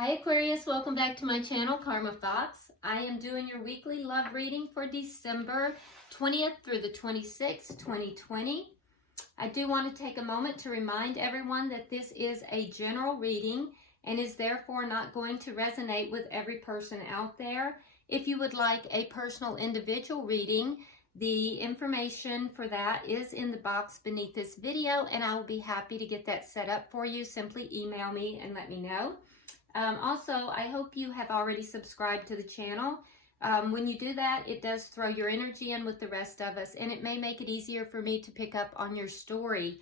Hi Aquarius, welcome back to my channel, Karma Fox. I am doing your weekly love reading for December 20th through the 26th, 2020. I do want to take a moment to remind everyone that this is a general reading and is therefore not going to resonate with every person out there. If you would like a personal individual reading, the information for that is in the box beneath this video, and I will be happy to get that set up for you. Simply email me and let me know. Also, I hope you have already subscribed to the channel. When you do that, it does throw your energy in with the rest of us, and it may make it easier for me to pick up on your story.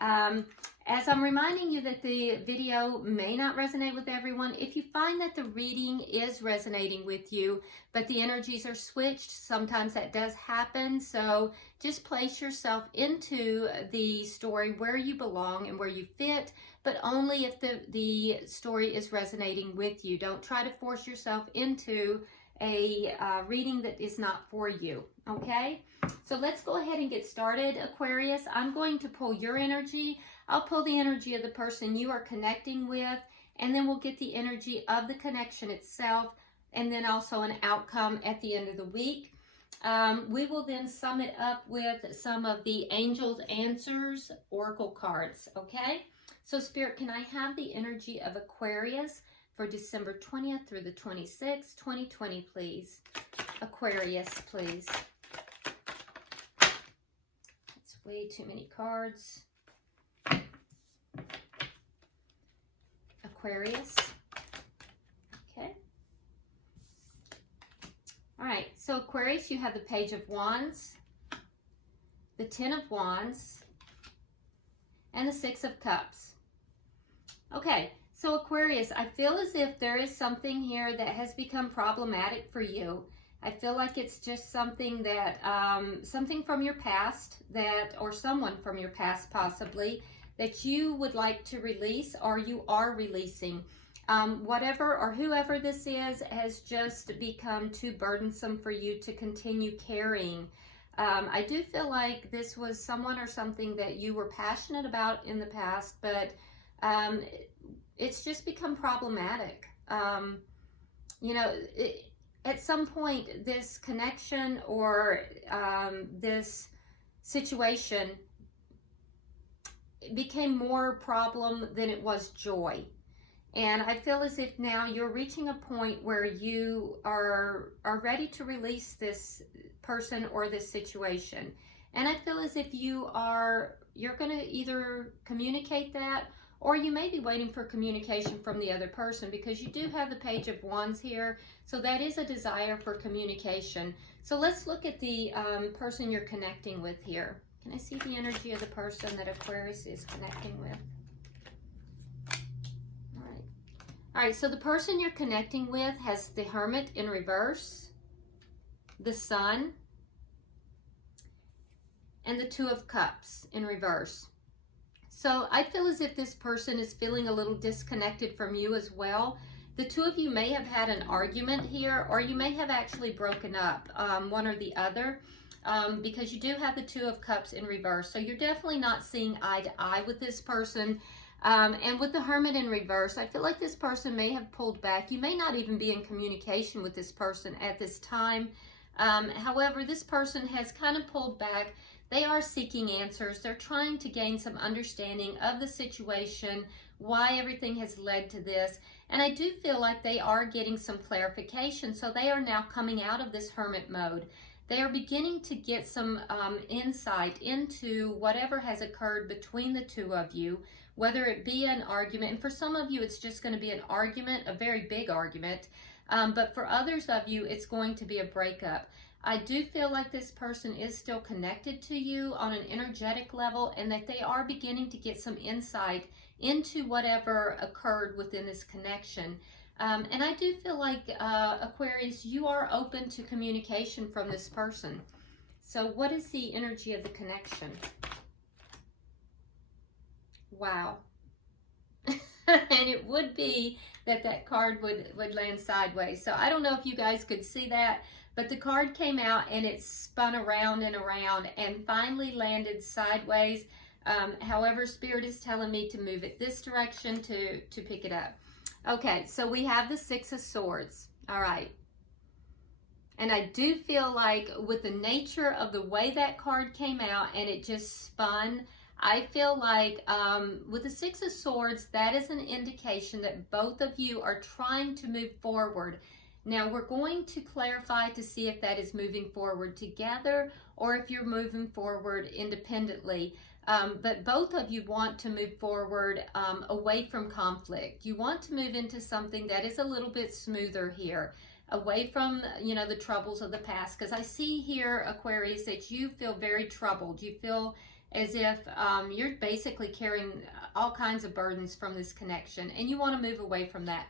As I'm reminding you that the video may not resonate with everyone, if you find that the reading is resonating with you, but the energies are switched, sometimes that does happen. So just place yourself into the story where you belong and where you fit, but only if the story is resonating with you. Don't try to force yourself into a reading that is not for you, okay? So let's go ahead and get started, Aquarius. I'm going to pull your energy. I'll pull the energy of the person you are connecting with, and then we'll get the energy of the connection itself, and then also an outcome at the end of the week. We will then sum it up with some of the Angels Answers Oracle cards, okay? So Spirit, can I have the energy of Aquarius for December 20th through the 26th, 2020, please? Aquarius, please. That's way too many cards. Aquarius. Okay. All right, so Aquarius, you have the Page of Wands, the Ten of Wands, and the Six of Cups. Okay, so Aquarius, I feel as if there is something here that has become problematic for you. I feel like it's just something that, something from your past that, or someone from your past possibly, that you would like to release or you are releasing. Whatever or whoever this is has just become too burdensome for you to continue carrying. I do feel like this was someone or something that you were passionate about in the past, but it's just become problematic. You know, at some point, this connection or this situation became more problem than it was joy. And I feel as if now you're reaching a point where you are ready to release this person or this situation. And I feel as if you're going to either communicate that, or you may be waiting for communication from the other person, because you do have the Page of Wands here. So that is a desire for communication. So let's look at the person you're connecting with here. Can I see the energy of the person that Aquarius is connecting with? All right. All right, so the person you're connecting with has the Hermit in reverse, the Sun, and the Two of Cups in reverse. So I feel as if this person is feeling a little disconnected from you as well. The two of you may have had an argument here, or you may have actually broken up, one or the other, because you do have the Two of Cups in reverse. So you're definitely not seeing eye to eye with this person. And with the Hermit in reverse, I feel like this person may have pulled back. You may not even be in communication with this person at this time. However, this person has kind of pulled back. They are seeking answers. They're trying to gain some understanding of the situation, why everything has led to this. And I do feel like they are getting some clarification. So they are now coming out of this hermit mode. They are beginning to get some insight into whatever has occurred between the two of you, whether it be an argument. And for some of you, it's just going to be an argument, a very big argument. But for others of you, it's going to be a breakup. I do feel like this person is still connected to you on an energetic level, and that they are beginning to get some insight into whatever occurred within this connection. And I do feel like, Aquarius, you are open to communication from this person. So what is the energy of the connection? Wow. And it would be that card would land sideways. So I don't know if you guys could see that, but the card came out and it spun around and around and finally landed sideways. However, Spirit is telling me to move it this direction to pick it up. Okay, so we have the Six of Swords. All right. And I do feel like with the nature of the way that card came out and it just spun, I feel like with the Six of Swords, that is an indication that both of you are trying to move forward. Now, we're going to clarify to see if that is moving forward together or if you're moving forward independently. But both of you want to move forward away from conflict. You want to move into something that is a little bit smoother here, away from, you know, the troubles of the past. Because I see here, Aquarius, that you feel very troubled. You feel as if you're basically carrying all kinds of burdens from this connection, and you want to move away from that.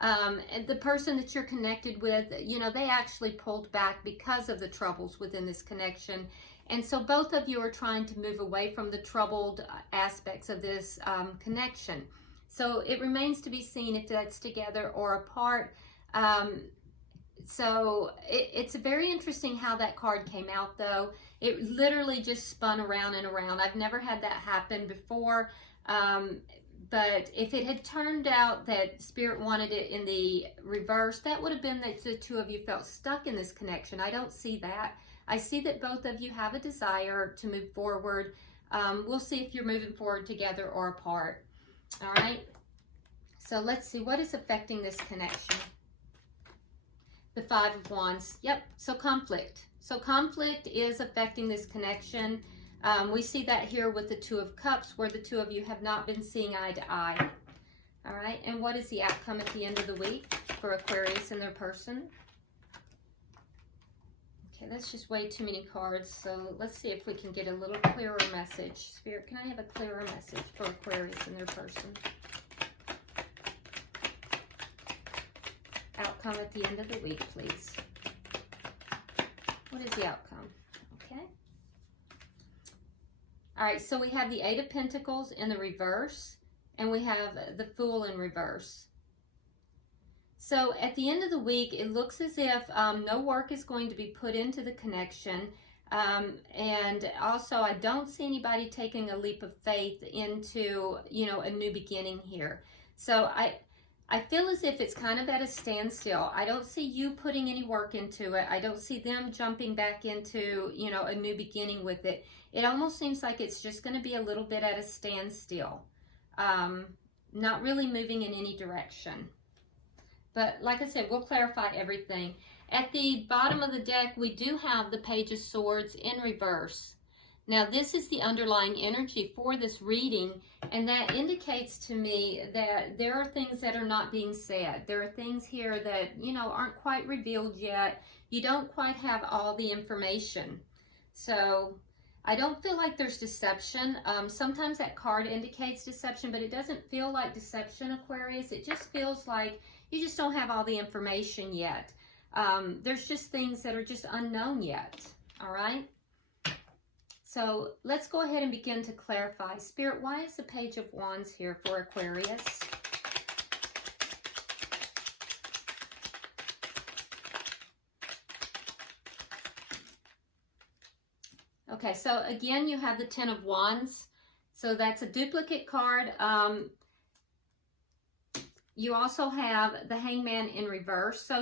And the person that you're connected with, you know, they actually pulled back because of the troubles within this connection. And so both of you are trying to move away from the troubled aspects of this connection. So it remains to be seen if that's together or apart. So it's very interesting how that card came out, though. It literally just spun around and around. I've never had that happen before. But if it had turned out that Spirit wanted it in the reverse, that would have been that the two of you felt stuck in this connection. I don't see that. I see that both of you have a desire to move forward. We'll see if you're moving forward together or apart. All right. So let's see what is affecting this connection. The Five of Wands. Yep. So conflict. So conflict is affecting this connection. We see that here with the Two of Cups, where the two of you have not been seeing eye to eye. All right. And what is the outcome at the end of the week for Aquarius and their person? Okay, that's just way too many cards. So let's see if we can get a little clearer message. Spirit, can I have a clearer message for Aquarius and their person? Outcome at the end of the week, please. What is the outcome? Okay. All right, so we have the Eight of Pentacles in the reverse, and we have the Fool in reverse. So at the end of the week, it looks as if no work is going to be put into the connection. And also, I don't see anybody taking a leap of faith into, you know, a new beginning here. So I feel as if it's kind of at a standstill. I don't see you putting any work into it. I don't see them jumping back into, you know, a new beginning with it. It almost seems like it's just going to be a little bit at a standstill. Not really moving in any direction. But like I said, we'll clarify everything. At the bottom of the deck, we do have the Page of Swords in reverse. Now, this is the underlying energy for this reading, and that indicates to me that there are things that are not being said. There are things here that, you know, aren't quite revealed yet. You don't quite have all the information. So I don't feel like there's deception. Sometimes that card indicates deception, but it doesn't feel like deception, Aquarius. It just feels like you just don't have all the information yet. There's just things that are just unknown yet. All right. So let's go ahead and begin to clarify. Spirit, why is the Page of Wands here for Aquarius? Okay, so again, you have the Ten of Wands. So that's a duplicate card. You also have the Hangman in reverse. So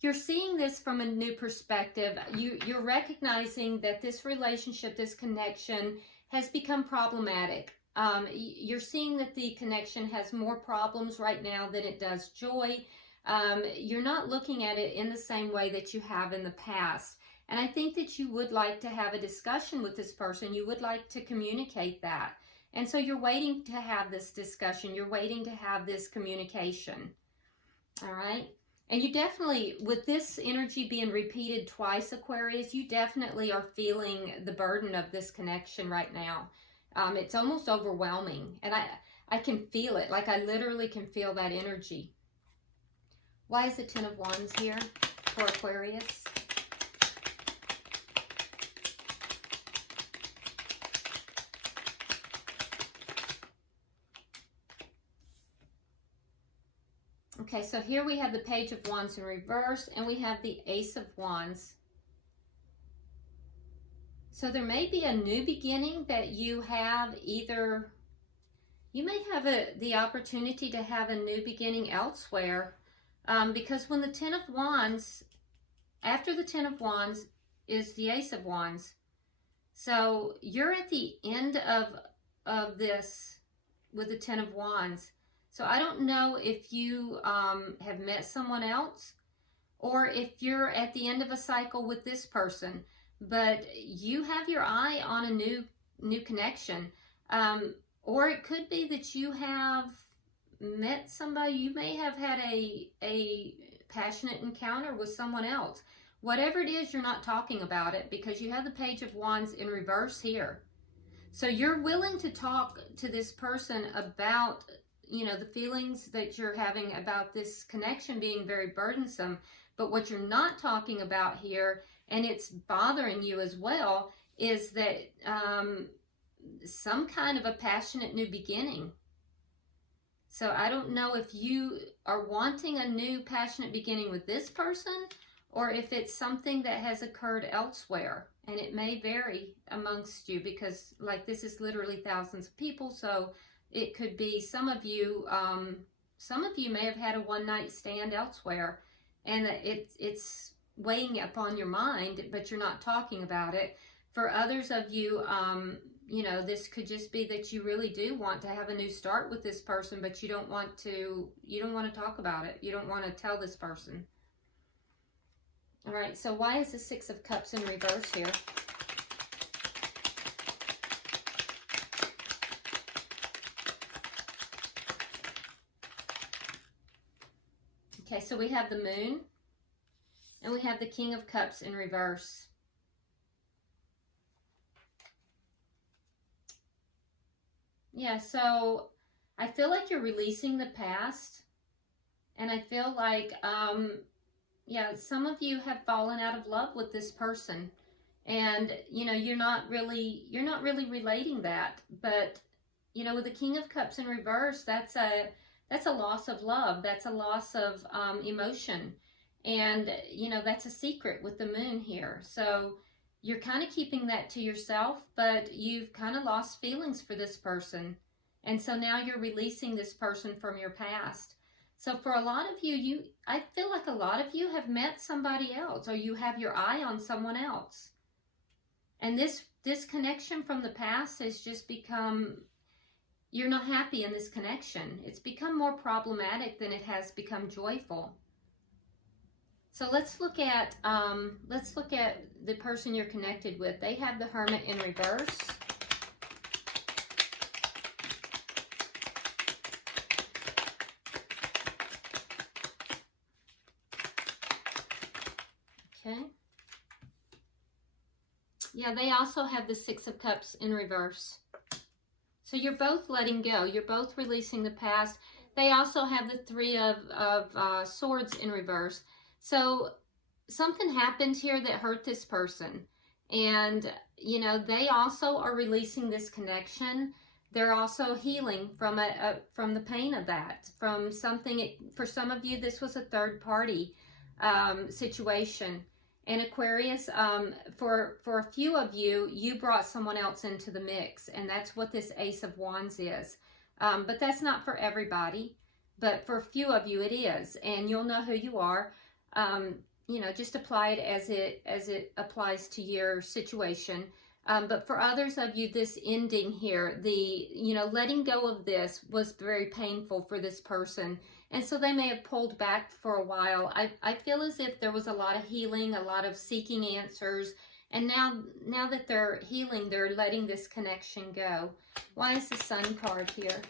you're seeing this from a new perspective. You're recognizing that this relationship, this connection has become problematic. You're seeing that the connection has more problems right now than it does joy. You're not looking at it in the same way that you have in the past. And I think that you would like to have a discussion with this person. You would like to communicate that. And so you're waiting to have this discussion. You're waiting to have this communication. All right. And you definitely, with this energy being repeated twice, Aquarius, you definitely are feeling the burden of this connection right now. It's almost overwhelming. And I can feel it. Like I literally can feel that energy. Why is the Ten of Wands here for Aquarius? Okay, so here we have the Page of Wands in reverse, and we have the Ace of Wands. So there may be a new beginning that you have either, you may have the opportunity to have a new beginning elsewhere, because when the Ten of Wands, after the Ten of Wands is the Ace of Wands. So you're at the end of this with the Ten of Wands. So I don't know if you have met someone else, or if you're at the end of a cycle with this person, but you have your eye on a new connection. Or it could be that you have met somebody. You may have had a passionate encounter with someone else. Whatever it is, you're not talking about it because you have the Page of Wands in reverse here. So you're willing to talk to this person about, you know, the feelings that you're having about this connection being very burdensome. But what you're not talking about here, and it's bothering you as well, is that some kind of a passionate new beginning. So I don't know if you are wanting a new passionate beginning with this person, or if it's something that has occurred elsewhere. And it may vary amongst you because, like, this is literally thousands of people. So it could be some of you may have had a one-night stand elsewhere, and it's weighing upon your mind, but you're not talking about it. For others of you, you know, this could just be that you really do want to have a new start with this person, but you don't want to talk about it. You don't want to tell this person. All right, so why is the Six of Cups in reverse here? Okay, so we have the Moon, and we have the King of Cups in reverse. Yeah, so I feel like you're releasing the past, and I feel like, yeah, some of you have fallen out of love with this person, and, you know, you're not really relating that. But, you know, with the King of Cups in reverse, that's a loss of love. That's a loss of emotion, and, you know, that's a secret with the Moon here. So you're kind of keeping that to yourself, but you've kind of lost feelings for this person. And so now you're releasing this person from your past. So for a lot of you, I feel like a lot of you have met somebody else, or you have your eye on someone else. And this connection from the past has just become, you're not happy in this connection. It's become more problematic than it has become joyful. So let's look at the person you're connected with. They have the Hermit in reverse. Okay. Yeah, they also have the Six of Cups in reverse. So you're both letting go. You're both releasing the past. They also have the Three of Swords in reverse. So something happened here that hurt this person. And, you know, they also are releasing this connection. They're also healing from the pain of that. From something, for some of you, this was a third party situation. And Aquarius, for a few of you, you brought someone else into the mix. And that's what this Ace of Wands is. But that's not for everybody. But for a few of you, it is. And you'll know who you are. You know, just apply it as it applies to your situation. But for others of you, this ending here, you know, letting go of this was very painful for this person. And so they may have pulled back for a while. I feel as if there was a lot of healing, a lot of seeking answers. And now that they're healing, they're letting this connection go. Why is the Sun card here?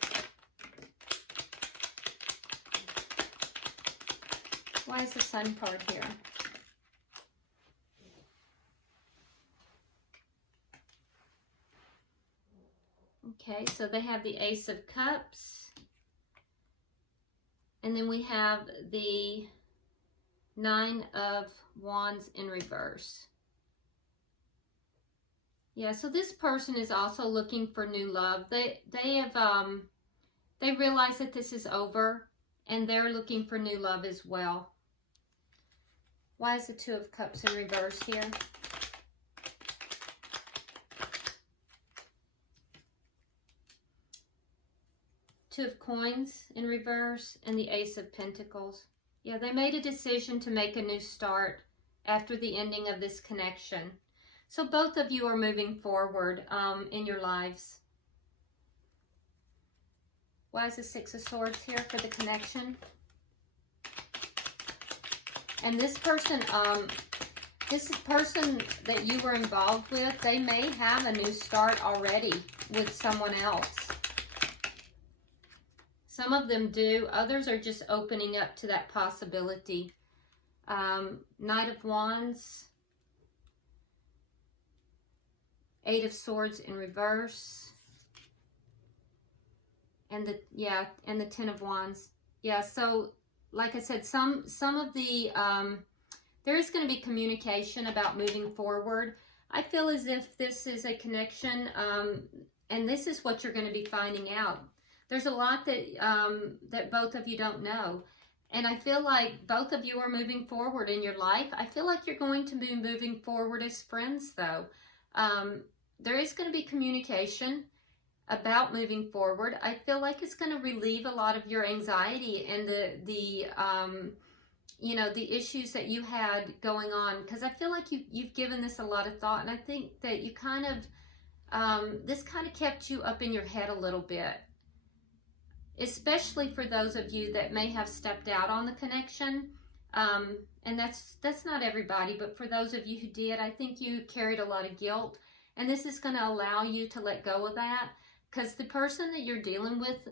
Why is the Sun card here? Okay, so they have the Ace of Cups. And then we have the Nine of Wands in reverse. Yeah, so this person is also looking for new love. They realize that this is over, and they're looking for new love as well. Why is the Two of Cups in reverse here? Two of Coins in reverse, and the Ace of Pentacles. Yeah, they made a decision to make a new start after the ending of this connection. So both of you are moving forward in your lives. Why is the Six of Swords here for the connection? And this person that you were involved with, they may have a new start already with someone else. Some of them do. Others are just opening up to that possibility. Knight of Wands. Eight of Swords in reverse. And the Ten of Wands. Yeah, so like I said, some of the, there is going to be communication about moving forward. I feel as if this is a connection, and this is what you're going to be finding out. There's a lot that both of you don't know. And I feel like both of you are moving forward in your life. I feel like you're going to be moving forward as friends, though. There is going to be communication about moving forward. I feel like it's going to relieve a lot of your anxiety and the issues that you had going on, because I feel like you've given this a lot of thought, and I think that you kind of this kind of kept you up in your head a little bit, especially for those of you that may have stepped out on the connection, and that's not everybody, but for those of you who did, I think you carried a lot of guilt, and this is going to allow you to let go of that. Because the person that you're dealing with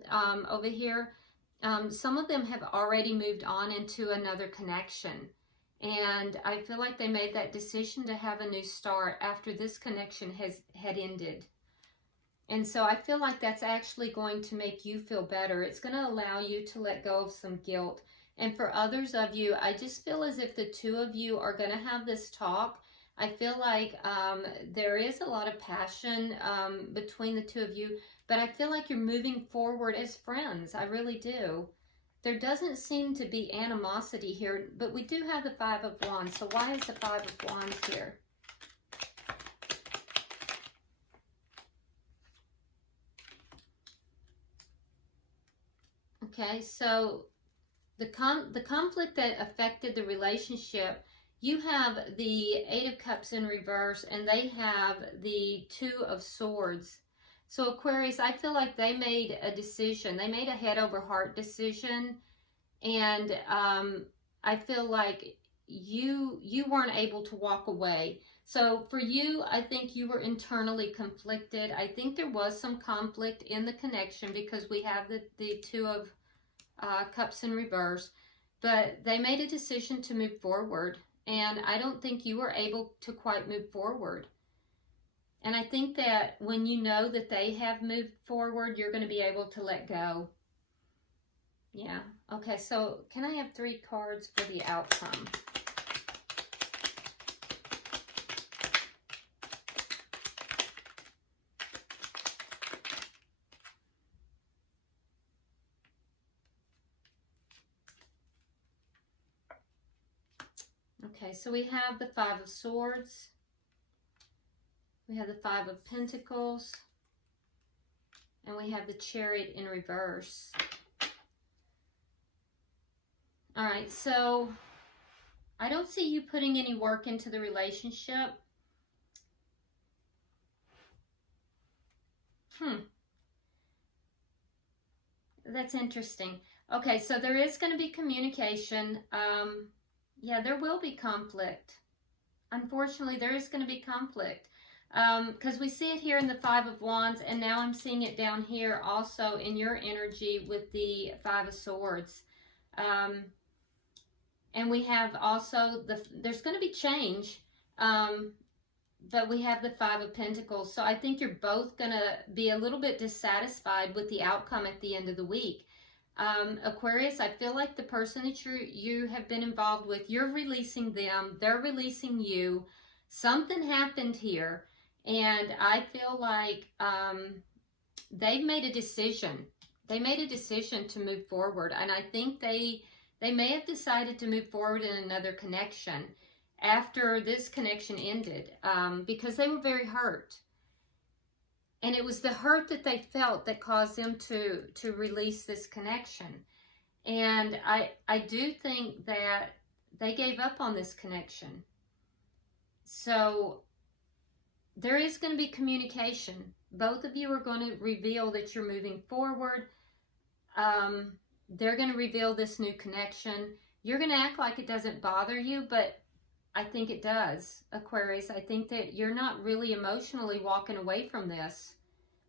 over here, some of them have already moved on into another connection. And I feel like they made that decision to have a new start after this connection had ended. And so I feel like that's actually going to make you feel better. It's going to allow you to let go of some guilt. And for others of you, I just feel as if the two of you are going to have this talk. I feel like there is a lot of passion between the two of you, but I feel like you're moving forward as friends. I really do. There doesn't seem to be animosity here, but we do have the Five of Wands. So why is the Five of Wands here? Okay, so the conflict that affected the relationship, you have the Eight of Cups in reverse, and they have the Two of Swords. So Aquarius, I feel like they made a decision. They made a head over heart decision, and I feel like you weren't able to walk away. So for you, I think you were internally conflicted. I think there was some conflict in the connection because we have the Two of Cups in reverse, but they made a decision to move forward. And I don't think you were able to quite move forward. And I think that when you know that they have moved forward, you're going to be able to let go. Yeah. Okay, so can I have 3 cards for the outcome? Okay, so we have the Five of Swords. We have the Five of Pentacles. And we have the Chariot in reverse. All right, so I don't see you putting any work into the relationship. That's interesting. Okay, so there is going to be communication. Yeah, there will be conflict. Unfortunately, there is going to be conflict. Because we see it here in the Five of Wands, and now I'm seeing it down here also in your energy with the Five of Swords. And we have also, there's going to be change, but we have the Five of Pentacles. So I think you're both going to be a little bit dissatisfied with the outcome at the end of the week. Aquarius, I feel like the person that you have been involved with, you're releasing them, they're releasing you. Something happened here, and I feel like they've made a decision. They made a decision to move forward, and I think they may have decided to move forward in another connection after this connection ended, because they were very hurt. And it was the hurt that they felt that caused them to release this connection. And I do think that they gave up on this connection. So there is going to be communication. Both of you are going to reveal that you're moving forward. They're going to reveal this new connection. You're going to act like it doesn't bother you, but I think it does, Aquarius. I think that you're not really emotionally walking away from this,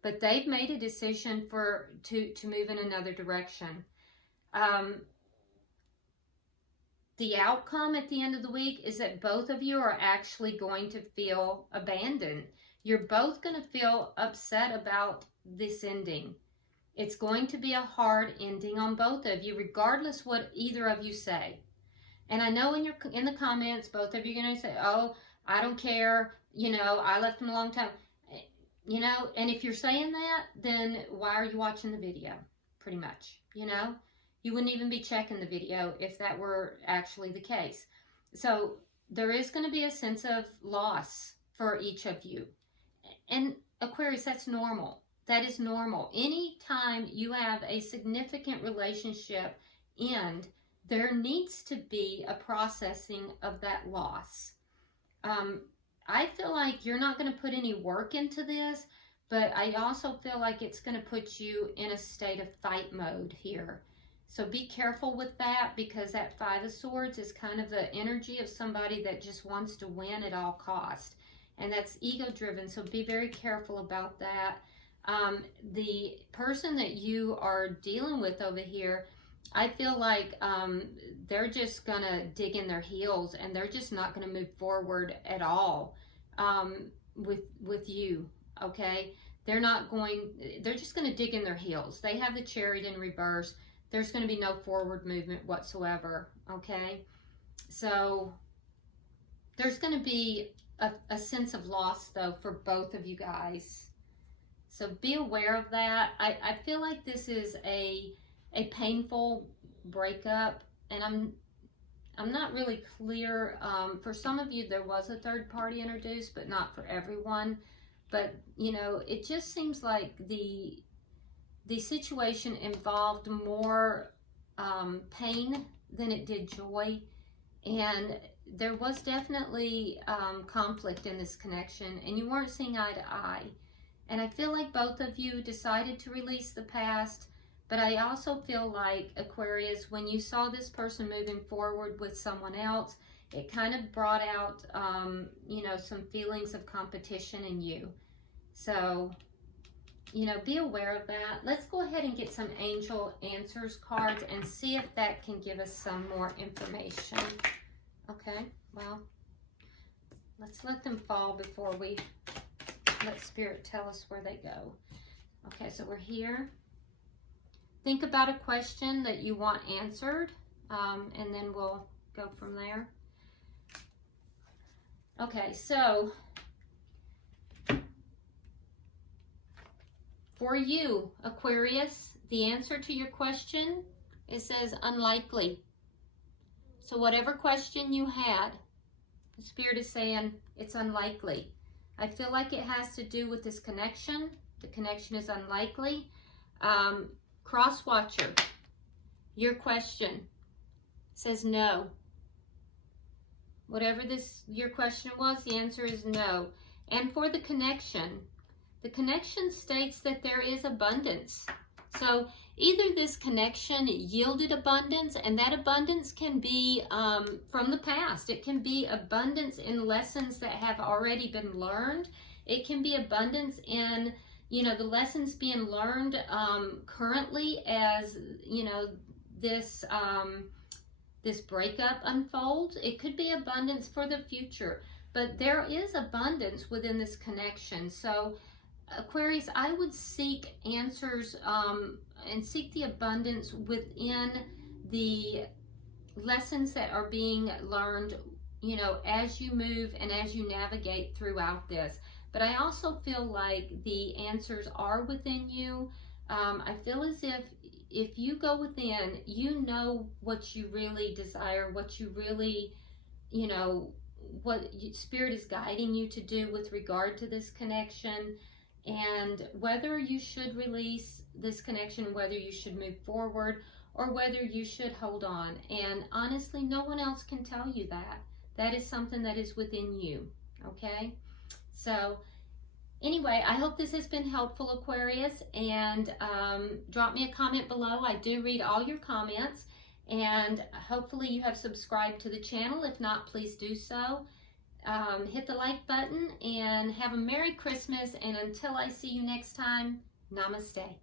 but they've made a decision to move in another direction. The outcome at the end of the week is that both of you are actually going to feel abandoned. You're both going to feel upset about this ending. It's going to be a hard ending on both of you, regardless what either of you say. And I know in the comments, both of you are going to say, oh, I don't care, you know, I left him a long time. You know, and if you're saying that, then why are you watching the video? Pretty much, you know? You wouldn't even be checking the video if that were actually the case. So there is going to be a sense of loss for each of you. And Aquarius, that's normal. That is normal. Anytime you have a significant relationship end, there needs to be a processing of that loss. I feel like you're not going to put any work into this, but I also feel like it's going to put you in a state of fight mode here. So be careful with that, because that Five of Swords is kind of the energy of somebody that just wants to win at all cost. And that's ego driven, so be very careful about that. The person that you are dealing with over here, I feel like they're just going to dig in their heels, and they're just not going to move forward at all with you, okay? They're just going to dig in their heels. They have the Chariot in reverse. There's going to be no forward movement whatsoever, okay? So there's going to be a sense of loss, though, for both of you guys. So be aware of that. I feel like this is a painful breakup, and I'm not really clear. For some of you, there was a third party introduced, but not for everyone. But, you know, it just seems like the situation involved more pain than it did joy. And there was definitely conflict in this connection, and you weren't seeing eye to eye. And I feel like both of you decided to release the past, but I also feel like, Aquarius, when you saw this person moving forward with someone else, it kind of brought out, you know, some feelings of competition in you. So, you know, be aware of that. Let's go ahead and get some angel answers cards and see if that can give us some more information. Okay, well, let's let them fall before we let Spirit tell us where they go. Okay, so we're here. Think about a question that you want answered, and then we'll go from there. Okay, so for you, Aquarius, the answer to your question, it says unlikely. So whatever question you had, the Spirit is saying it's unlikely. I feel like it has to do with this connection. The connection is unlikely. Cross Watcher, your question says no. Whatever your question was, the answer is no. And for the connection states that there is abundance. So either this connection yielded abundance, and that abundance can be from the past. It can be abundance in lessons that have already been learned. It can be abundance in, you know, the lessons being learned currently as, you know, this breakup unfolds. It could be abundance for the future, but there is abundance within this connection. So Aquarius, I would seek answers and seek the abundance within the lessons that are being learned, you know, as you move and as you navigate throughout this. But I also feel like the answers are within you. I feel as if you go within, you know what you really desire, what you really, you know, what Spirit is guiding you to do with regard to this connection. and whether you should release this connection, whether you should move forward, or whether you should hold on. And honestly, no one else can tell you that. That is something that is within you, okay? So anyway, I hope this has been helpful, Aquarius, and drop me a comment below. I do read all your comments, and hopefully you have subscribed to the channel. If not, please do so. Hit the like button, and have a Merry Christmas, and until I see you next time, namaste.